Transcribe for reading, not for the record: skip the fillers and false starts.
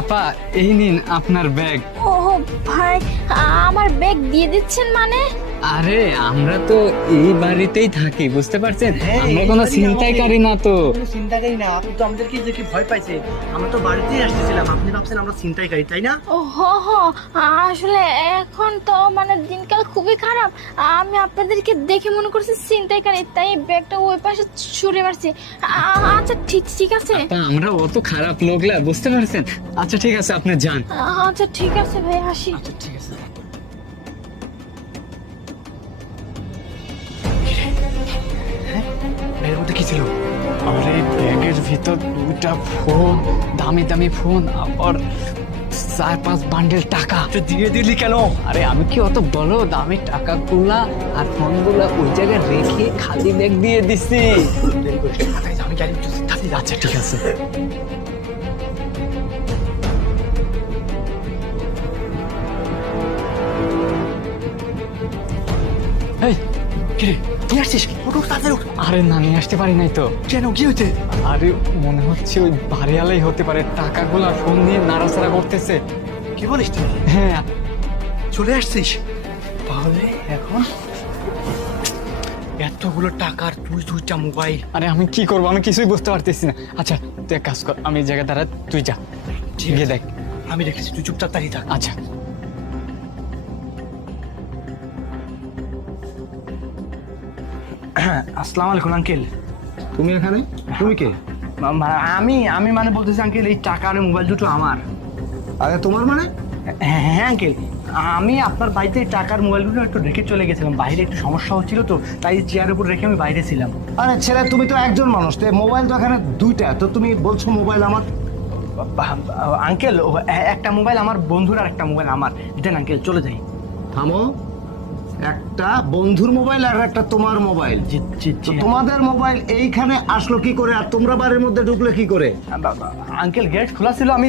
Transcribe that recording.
আপা এই নিন আপনার ব্যাগ। ও ভাই, আমার ব্যাগ দিয়ে দিচ্ছেন মানে? আরে আমরা তো এই বাড়িতেই থাকি, বুঝতে পারছেন? হ্যাঁ, আমরা এই কোনো বাড়ি ছিনতাইকারী না তো। কোনো চিন্তাকারী না। আপনি তো আমাদেরকে দেখে ভয় পাইছেন। আমরা তো বাড়িতেই আসতেছিলাম, আপনি ভাবছেন আমরা চিন্তাকারী, তাই না? ও আসলে এখন তো মানে দিনকাল খুবই খারাপ। আমি আপনাদেরকে দেখে মনে করছি ছিনতাইকারী, তাই ব্যাগটা ওই পাশে ছুঁড়ে মারছি। আচ্ছা ঠিক ঠিক আছে। আপা, আমরা অত খারাপ লোক না, বুঝতে পারছেন? আচ্ছা ঠিক আছে, আপনি যান। আচ্ছা ঠিক আছে ভাই, আসি। আচ্ছা ঠিক আছে। এর মধ্যে কি ছিল? আরে ব্যাগের ভিতর 2টা ফোন, দামি দামি ফোন, আবার 4-5 বান্ডেল টাকা। তো দিয়ে দিলি কেন? আরে আমি কি অত বলো, দামি টাকাগুলা আর ফোনগুলা ওই জায়গায় রেখে খালি ব্যাগ দিয়ে দিছি। দেরি করিস না, তাড়াতাড়ি যা, আমি গাড়ি উঠতেছি, তাড়াতাড়ি যা। আচ্ছা ঠিক আছে। এই কিরে তুই আসছিস? ওঠো তাড়াতাড়ি ওঠ। আরে না, নিয়ে আসতে পারি নাই তো। কেন, কি হয়েছে? আরে মনে হচ্ছে ওই বাড়িওয়ালাই হতে পারে, টাকাগুলা ফোন নিয়ে নাড়াচাড়া করতেছে। কি বলিস তুই? হ্যাঁ চলে আসছিস? তাহলে এখন এতগুলো টাকার 2টা মোবাইল। আরে আমি কি করবো, আমি কিছুই বুঝতে পারতেছি না। আচ্ছা তুই এক কাজ কর, আমি এই জায়গায় দাঁড়া, তুই যা গিয়ে দেখ। আমি রেখেছি, তুই চুপচাপ দাঁড়িয়ে থাক। আচ্ছা আসসালামু আলাইকুম আঙ্কেল। তুমি এখানে? তুমি কে? আমি মানে বলতেছি আঙ্কেল, এই টাকা আর মোবাইল দুটো আমার। আরে তোমার মানে? হ্যাঁ আঙ্কেল, আমি আপনার বাড়িতে এই টাকার মোবাইল দুটো একটু রেখে চলে গেছিলাম, বাইরে একটু সমস্যা হচ্ছিল তো, তাই চেয়ারের উপর রেখে আমি বাইরে ছিলাম। আরে ছেলে, তুমি তো একজন মানুষ, তো মোবাইল তো এখানে 2টা, তো তুমি বলছো মোবাইল আমার? আঙ্কেল একটা মোবাইল আমার বন্ধুর আর একটা মোবাইল আমার। দেন আঙ্কেল, চলে যাই। থামো, একটা বন্ধুর মোবাইল আর একটা তোমার মোবাইল। জি জি তো জি তোমাদের মোবাইল এইখানে আসলো কি করে, আর তোমরা বাড়ির মধ্যে ঢুকলে কি করে? আঙ্কেল, গেট খোলা ছিল, আমি